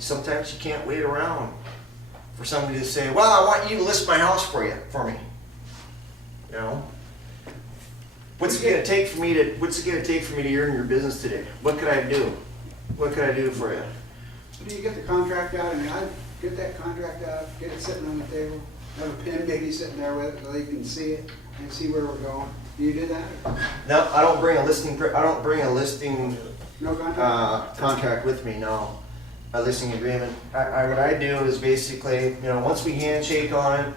Sometimes you can't wait around for somebody to say, well, I want you to list my house for me. You know? What's it gonna take for me to earn your business today? What could I do? What could I do for you? Do you get the contract out? I mean, I get that contract out, get it sitting on the table, have a pen maybe sitting there with it so they can see it and see where we're going. Do you do that? No, I don't bring a listing No contract? contract with me, no. A listing agreement. What I do is basically, once we handshake on it,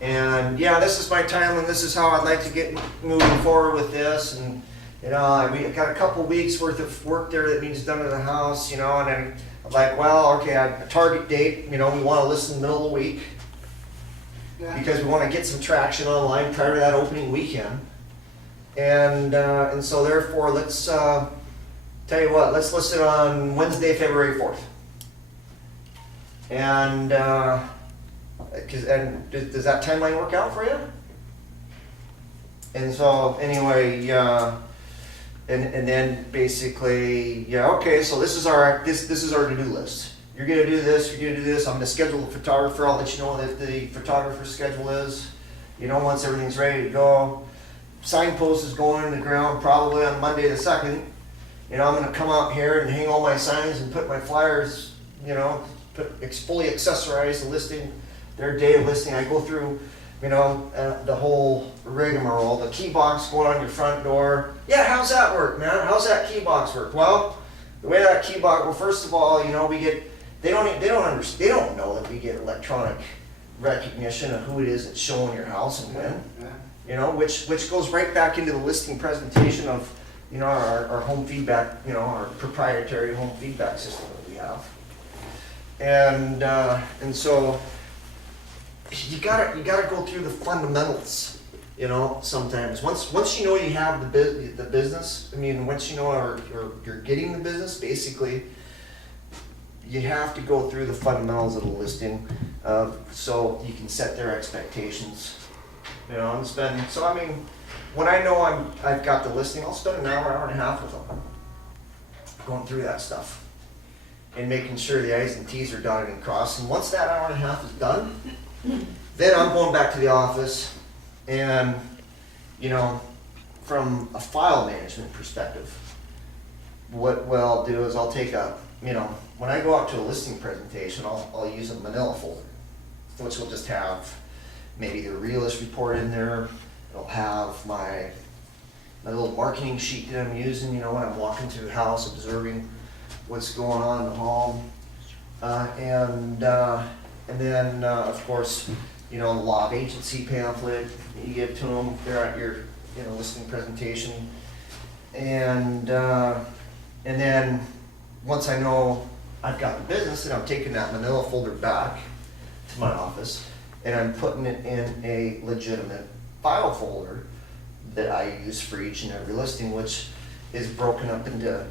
and yeah, this is my time and this is how I'd like to get moving forward with this, and we got a couple weeks worth of work there that needs done to the house, and then I'm like, well, okay, a target date, we want to list in the middle of the week Yeah. because we want to get some traction online prior to that opening weekend, and so therefore let's tell you what, let's list it on Wednesday, February 4th. And does that timeline work out for you? And so anyway, and then basically, okay, so this is our to-do list. You're gonna do this, you're gonna do this. I'm gonna schedule a photographer. I'll let you know what the photographer's schedule is. Once everything's ready to go. Signpost is going in the ground probably on Monday the 2nd. I'm gonna come out here and hang all my signs and put my flyers, fully accessorize the listing, their day of listing. I go through, the whole rigmarole, the key box going on your front door. Yeah, how's that work, man? How's that key box work? Well, the way that key box, well, first of all, they don't know that we get electronic recognition of who it is that's showing your house and when. Yeah. Which goes right back into the listing presentation of, our home feedback, our proprietary home feedback system that we have. And so you gotta go through the fundamentals, sometimes. Once you have the business, once you're getting the business, basically, you have to go through the fundamentals of the listing, so you can set their expectations. When I know I've got the listing, I'll spend an hour and a half with them, going through that stuff and making sure the I's and T's are dotted and crossed. And once that hour and a half is done, then I'm going back to the office and, from a file management perspective, what I'll do is I'll take when I go out to a listing presentation, I'll use a manila folder, which will just have maybe the realist report in there. It'll have my little marketing sheet that I'm using, when I'm walking through the house, observing what's going on in the home. And then, of course, the law of agency pamphlet you give to them. They're at your, listing presentation. And then once I know I've got the business, then I'm taking that manila folder back to my office and I'm putting it in a legitimate file folder that I use for each and every listing, which is broken up into,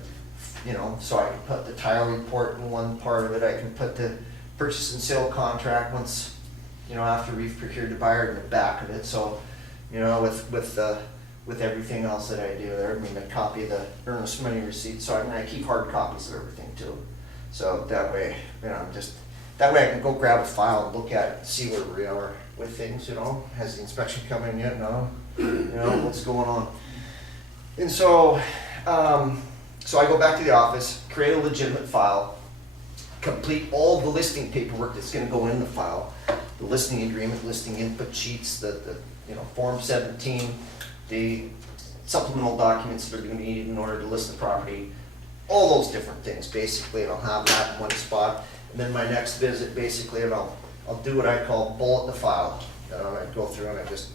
so I can put the title report in one part of it. I can put the purchase and sale contract once, after we've procured the buyer in the back of it. So, with everything else that I do there, a copy of the earnest money receipt. So I keep hard copies of everything too. So that way, that way I can go grab a file and look at it and see where we are with things, has the inspection come in yet? No, what's going on? And so I go back to the office, create a legitimate file, complete all the listing paperwork that's going to go in the file, the listing agreement, listing input sheets, the Form 17, the supplemental documents that are going to be needed in order to list the property, all those different things basically, and I'll have that in one spot. And then my next visit, basically, I'll do what I call bullet the file. I go through and I just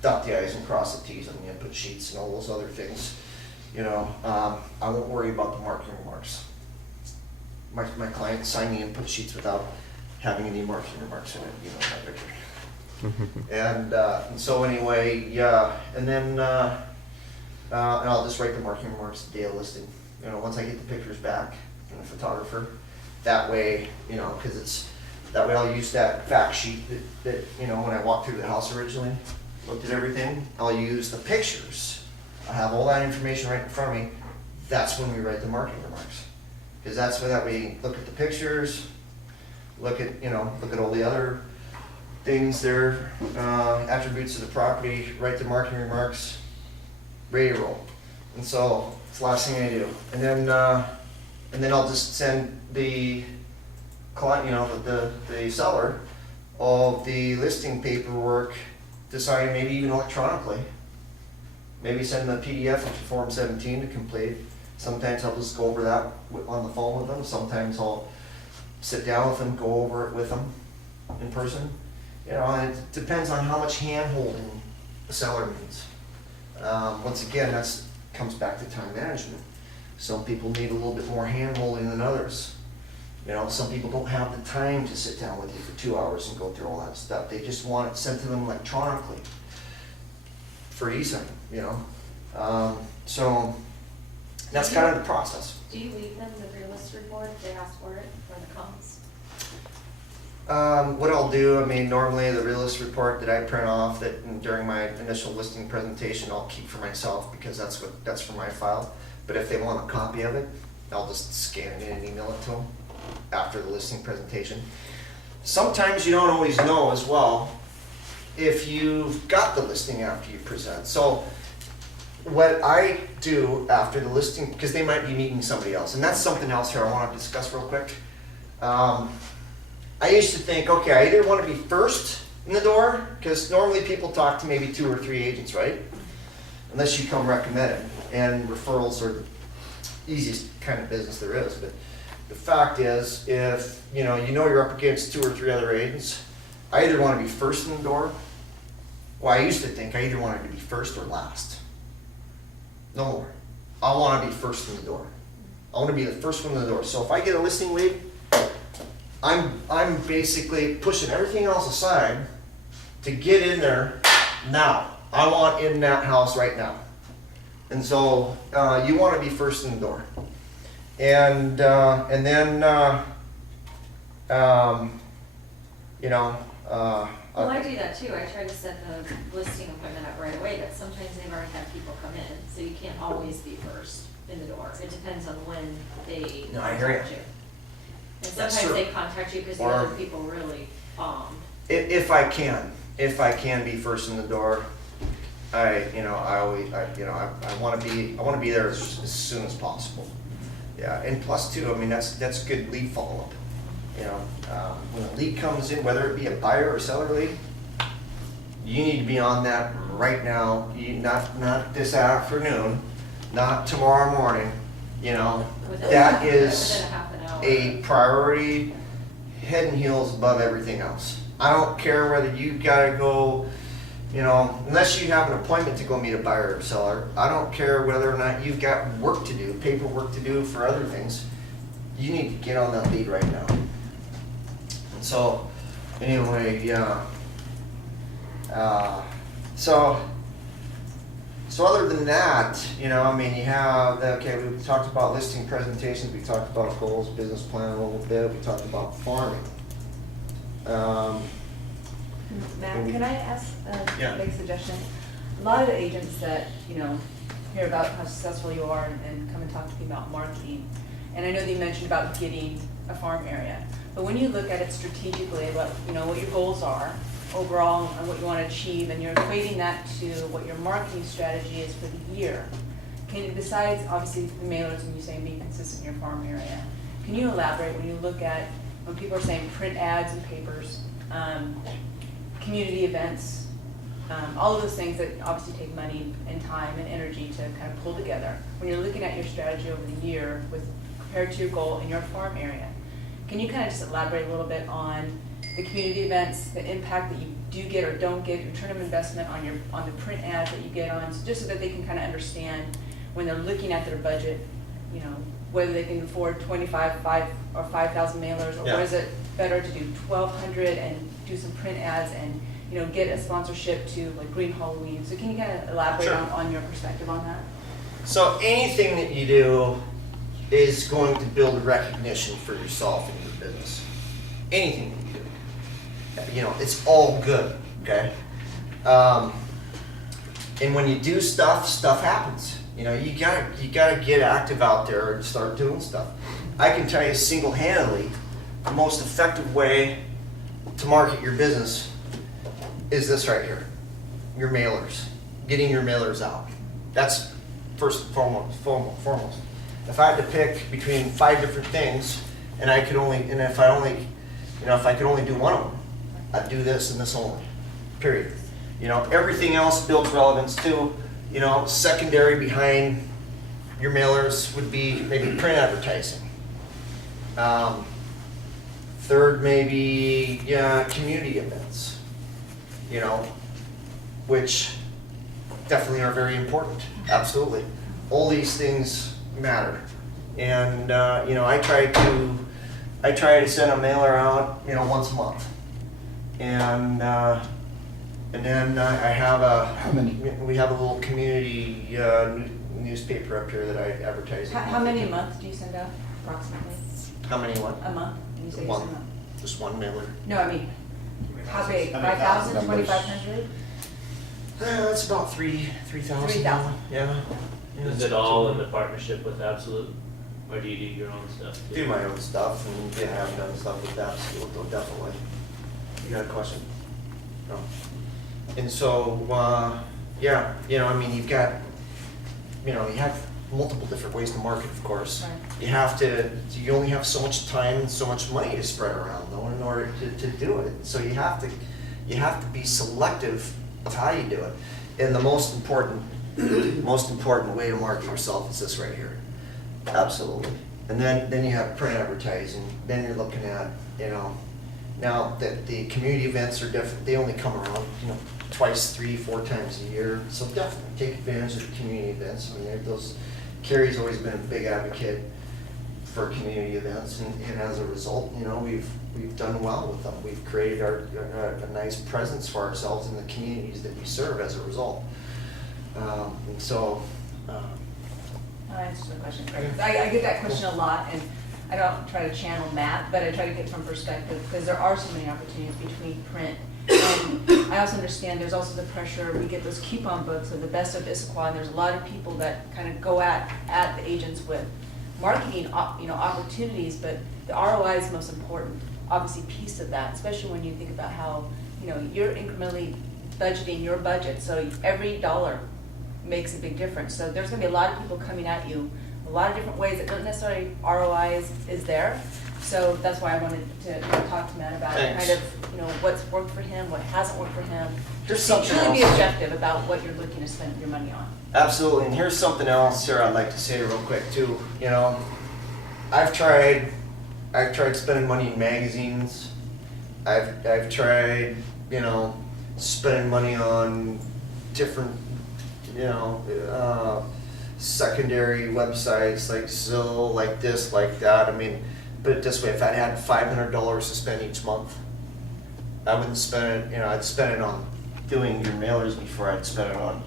dot the I's and cross the T's on the input sheets and all those other things. I won't worry about the marketing remarks. My clients sign the input sheets without having any marketing remarks in it, that picture. And so anyway, and then and I'll just write the marketing remarks the day of listing. Once I get the pictures back from the photographer, that way, that way I'll use that fact sheet that when I walked through the house originally, looked at everything, I'll use the pictures. I have all that information right in front of me. That's when we write the marketing remarks. Because that's where that we look at the pictures, look at all the other things there, attributes of the property, write the marketing remarks, ready to roll. And so it's the last thing I do. And then I'll just send the client, the seller, all the listing paperwork to sign, maybe even electronically. Maybe send them a PDF of Form 17 to complete. Sometimes I'll just go over that on the phone with them. Sometimes I'll sit down with them, go over it with them in person. And it depends on how much hand-holding the seller needs. Once again, that comes back to time management. Some people need a little bit more hand-holding than others. Some people don't have the time to sit down with you for 2 hours and go through all that stuff. They just want it sent to them electronically for eSign, So that's kind of the process. Do you leave them the realist report if they ask for it, or the comps? What I'll do, normally the realist report that I print off during my initial listing presentation, I'll keep for myself because that's for my file. But if they want a copy of it, I'll just scan it in and email it to them after the listing presentation. Sometimes you don't always know as well if you've got the listing after you present. So what I do after the listing, because they might be meeting somebody else, and that's something else here I want to discuss real quick. I used to think, okay, I either want to be first in the door, because normally people talk to maybe 2 or 3 agents, right? Unless you come recommended, and referrals are the easiest kind of business there is. But the fact is, if you're up against 2 or 3 other agents, I either want to be first in the door. Well, I used to think I either wanted to be first or last. No more. I want to be first in the door. I want to be the first one in the door. So if I get a listing lead, I'm basically pushing everything else aside to get in there now. I want in that house right now. And so you want to be first in the door. And then Well, I do that too. I try to set the listing appointment up right away, but sometimes they've already had people come in, so you can't always be first in the door. It depends on when they No, I hear contact you. And That's sometimes true. they contact you because the other people really bombed. If I can be first in the door, I want to be there as soon as possible. Yeah, and plus too, that's good lead follow up. When a lead comes in, whether it be a buyer or seller lead, you need to be on that right now. Not this afternoon, not tomorrow morning. That is Within a half an hour. a priority, head and heels above everything else. I don't care whether you gotta go, unless you have an appointment to go meet a buyer or seller. I don't care whether or not you've got work to do, paperwork to do for other things. You need to get on that lead right now. And so, anyway, yeah. So other than that, you have, we talked about listing presentations, we talked about goals, business plan a little bit, we talked about farming. Matt, can I ask Yeah. a big suggestion? A lot of the agents that, hear about how successful you are and come and talk to me about marketing, and I know that you mentioned about getting a farm area, but when you look at it strategically, about, what your goals are overall and what you want to achieve, and you're equating that to what your marketing strategy is for the year, besides obviously the mailers and you saying being consistent in your farm area, can you elaborate when you look at, when people are saying print ads and papers, community events, all of those things that obviously take money and time and energy to kind of pull together. When you're looking at your strategy over the year compared to your goal in your farm area, can you kind of just elaborate a little bit on the community events, the impact that you do get or don't get, return of investment on the print ads that you get on, just so that they can kind of understand when they're looking at their budget, whether they can afford 5,000 mailers, or Yeah. is it better to do 1,200 and do some print ads and get a sponsorship to like Green Halloween. So can you kind of elaborate Sure. on your perspective on that? So anything that you do is going to build recognition for yourself and your business. Anything that you do. It's all good, okay? And when you do stuff happens. You gotta get active out there and start doing stuff. I can tell you single-handedly, the most effective way to market your business is this right here, your mailers, getting your mailers out. That's first and foremost. If I had to pick between 5 different things, and if I could only do one of them, I'd do this and this only, period. Everything else builds relevance too. Secondary behind your mailers would be maybe print advertising. Third, maybe, community events, which definitely are very important, absolutely. All these things matter. And, I try to send a mailer out, once a month. And then I have we have a little community newspaper up here that I advertise. How many a month do you send out approximately? How many what? A month? When you say you One. send out? Just one mailer. No, I mean, how big? How many 5,000, numbers? 2,500? It's about 3,000. 3,000. Yeah. Is it all in the partnership with Absolute, or do you do your own stuff? too? Do my own stuff and have done stuff with Absolute, though, definitely. You got a question? No. And so, you've got, you have multiple different ways to market, of course. Right. You only have so much time and so much money to spread around, though, in order to do it. So you have to be selective of how you do it. And the most important way to market yourself is this right here. Absolutely. And then you have print advertising. Then you're looking at, now that the community events are different, they only come around, twice, 3, 4 times a year. So definitely take advantage of the community events. Carrie's always been a big advocate for community events, and as a result, we've done well with them. We've created a nice presence for ourselves in the communities that we serve as a result. That answers the question. I get that question a lot, and I don't try to channel Matt, but I try to get from perspective, because there are so many opportunities between print. And I also understand there's also the pressure, we get those coupon books of the best of Issaquah, and there's a lot of people that kind of go at the agents with marketing, opportunities, but the ROI is the most important, obviously, piece of that, especially when you think about how, you're incrementally budgeting your budget, so every dollar makes a big difference. So there's gonna be a lot of people coming at you, a lot of different ways that don't necessarily ROI is there. So that's why I wanted to talk to Matt about Thanks. kind of, what's worked for him, what hasn't worked for him. Here's Just something truly be else. objective about what you're looking to spend your money on. Absolutely, and here's something else here I'd like to say real quick too. I've tried spending money in magazines. I've tried, spending money on different, secondary websites like Zillow, like this, like that. Put it this way: if I had $500 to spend each month, I wouldn't spend it. I'd spend it on doing your mailers before I'd spend it on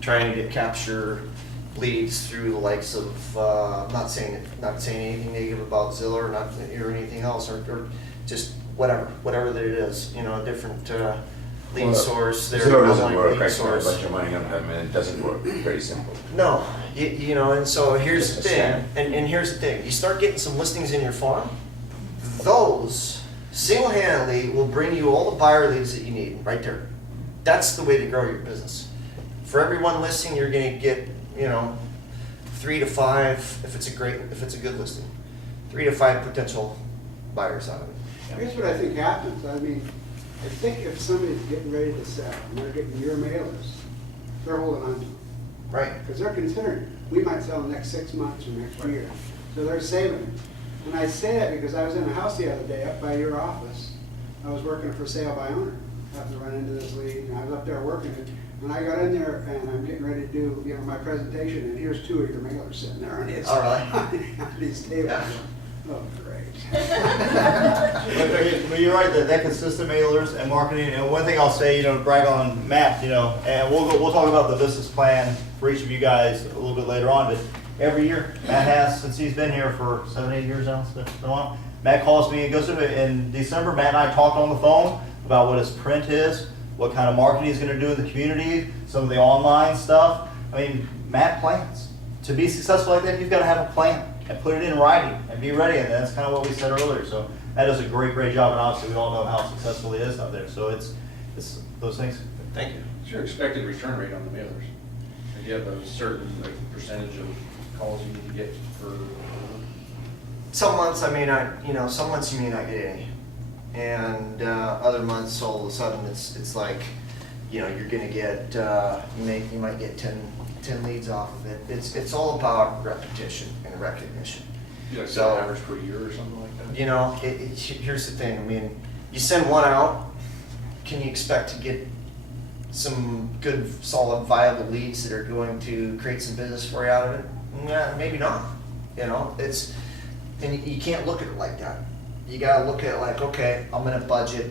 trying to capture leads through the likes of, not saying anything negative about Zillow or anything else, or just whatever that it is, a different lead source. Their Zillow doesn't online work. lead I spend a source. bunch of money on them, and it doesn't work. It's very simple. No, and so here's the It's a thing, scam. and here's the thing. You start getting some listings in your farm, those single-handedly will bring you all the buyer leads that you need right there. That's the way to grow your business. For every one listing, you're gonna get, 3 to 5, if it's a good listing, 3 to 5 potential buyers out of it. Here's what I think happens. I think if somebody's getting ready to sell and they're getting your mailers, they're holding on to them. Right. Because they're considering, we might sell the next 6 months or next year. So they're saving it. And I say that because I was in a house the other day up by your office. I was working for sale by owner. I happened to run into this lead, and I was up there working it. And I got in there and I'm getting ready to do, my presentation, and here's 2 of your mailers sitting there on his, Oh, really? on his table. Yeah. Oh, great. But you're right, that consistent mailers and marketing, and one thing I'll say, to brag on Matt, and we'll talk about the business plan for each of you guys a little bit later on, but every year, Matt has, since he's been here for 7-8 years now, it's been a while, Matt calls me and goes to it in December. Matt and I talked on the phone about what his print is, what kind of marketing he's gonna do in the community, some of the online stuff. Matt plans. To be successful like that, you've gotta have a plan. and put it in writing and be ready, and that's kind of what we said earlier. So that does a great job, and obviously we all know how successful it is out there. So it's those things. Thank you. What's your expected return rate on the mailers? Do you have a certain percentage of calls you need to get for? Some months I may not, some months you may not get any. And other months, all of a sudden, it's like, you're gonna get, you might get 10 leads off of it. It's all about repetition and recognition. You like So- average per year or something like that? Here's the thing, you send one out, can you expect to get some good, solid, viable leads that are going to create some business for you out of it? Yeah, maybe not, and you can't look at it like that. You gotta look at it like, okay, I'm gonna budget,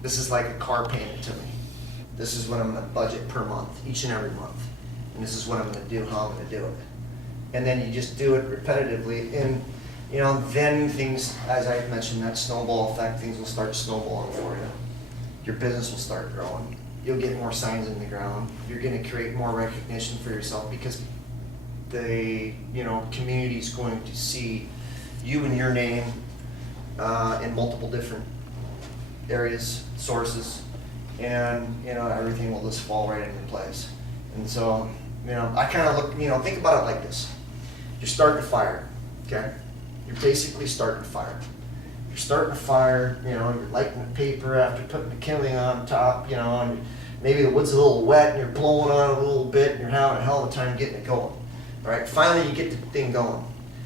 this is like a car payment to me. This is what I'm gonna budget per month, each and every month. And this is what I'm gonna do, how I'm gonna do it. And then you just do it repetitively, and, then things, as I mentioned, that snowball effect, things will start snowballing for you. Your business will start growing. You'll get more signs in the ground. You're gonna create more recognition for yourself because the, community's going to see you and your name in multiple different areas, sources, and, everything will just fall right into place. And so, I kind of look, think about it like this. You're starting a fire, okay? You're basically starting a fire. You're starting a fire, you're lighting the paper after putting the kindling on top, and maybe the wood's a little wet and you're blowing on it a little bit and you're having a hell of a time getting it going. All right, finally you get the thing going.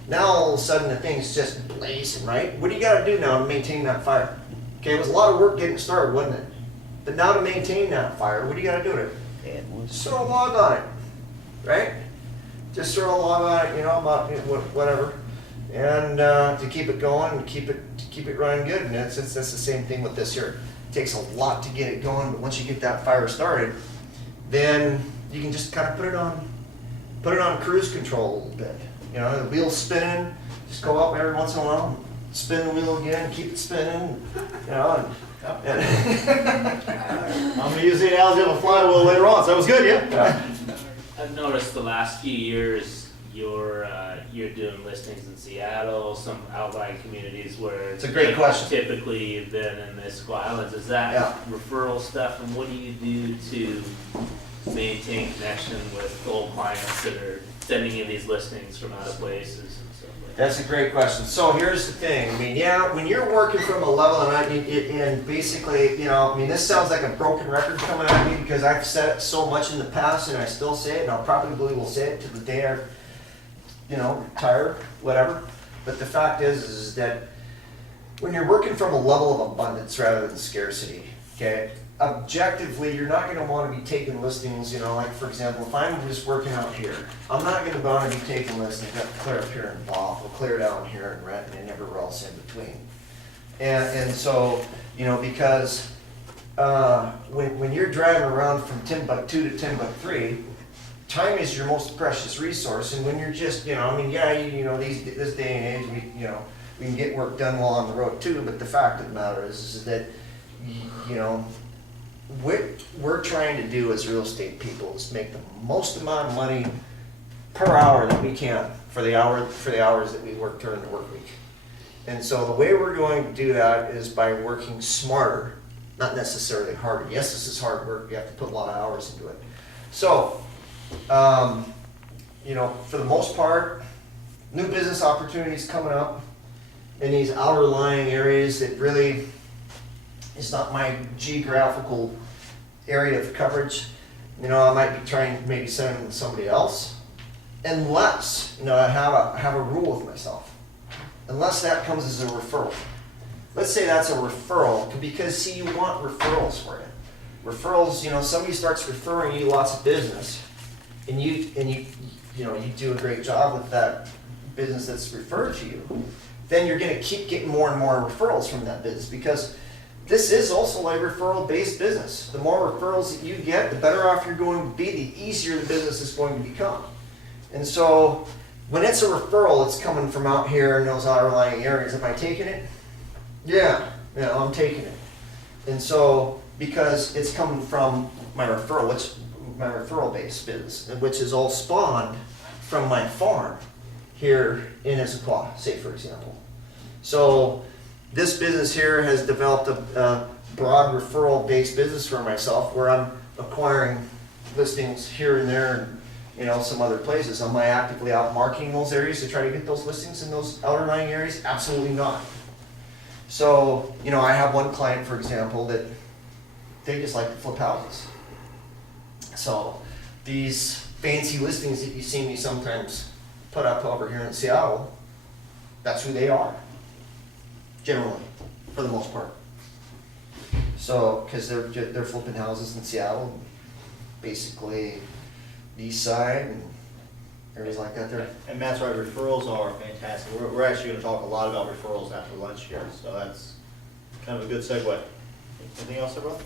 Now all of a sudden the thing's just blazing, right? What do you gotta do now to maintain that fire? Okay, it was a lot of work getting it started, wasn't it? But now to maintain that fire, what do you gotta do to it? Just throw a log on it, right? Just throw a log on it, about whatever, and to keep it going, to keep it running good. And that's the same thing with this here. It takes a lot to get it going, but once you get that fire started, then you can just kind of put it on cruise control a little bit. The wheel's spinning, just go up every once in a while, spin the wheel again, keep it spinning, and I'm gonna use the analogy of a flywheel later on, so that was good, yeah? I've noticed the last few years, you're doing listings in Seattle, some outlying communities where. It's a great question. Typically you've been in the Squaw Islands. Is that Yeah. referral stuff, and what do you do to maintain connection with old clients that are sending you these listings from other places and stuff like that? That's a great question. So here's the thing. When you're working from a level, and basically, this sounds like a broken record coming at me because I've said it so much in the past, and I still say it, and I'll probably will say it to the day I, retire, whatever. But the fact is that when you're working from a level of abundance rather than scarcity, okay, objectively, you're not going to want to be taking listings, like for example, if I'm just working out here, I'm not going to want to be taking listings that clear up here in Bluff, or clear down here in Renton, and everywhere else in between. And so, because when you're driving around from Timbuktu to Timbuktu, time is your most precious resource, and when you're just, this day and age, we can get work done while on the road too, but the fact of the matter is that, what we're trying to do as real estate people is make the most amount of money per hour that we can for the hours that we work during the work week. And so the way we're going to do that is by working smarter, not necessarily harder. Yes, this is hard work. You have to put a lot of hours into it. So, for the most part, new business opportunities coming up in these outer lying areas that really is not my geographical area of coverage. I might be trying to maybe send them to somebody else, unless, I have a rule with myself. Unless that comes as a referral. Let's say that's a referral, because see, you want referrals for you. Referrals, somebody starts referring you lots of business, and you do a great job with that business that's referred to you, then you're going to keep getting more and more referrals from that business, because this is also a referral-based business. The more referrals that you get, the better off you're going to be, the easier the business is going to become. And so, when it's a referral, it's coming from out here in those outlying areas. Am I taking it? Yeah, I'm taking it. And so, because it's coming from my referral, which my referral-based business, which is all spawned from my farm here in Issaquah, say for example. So this business here has developed a broad referral-based business for myself where I'm acquiring listings here and there and, you know, some other places. Am I actively out marketing those areas to try to get those listings in those outlying areas? Absolutely not. So, you know, I have one client, for example, that they just like to flip houses. So these fancy listings that you see me sometimes put up over here in Seattle, that's who they are, generally, for the most part. So, because they're flipping houses in Seattle, basically the east side and areas like that there. And Matt's right, referrals are fantastic. We're actually gonna talk a lot about referrals after lunch here, so that's kind of a good segue. Anything else, everyone?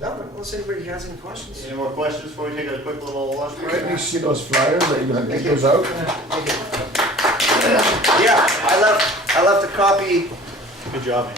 No, unless anybody has any questions. Any more questions before we take a quick little lunch break? Can you see those flyers? Are you gonna get those out? Yeah, I left a copy. Good job, man.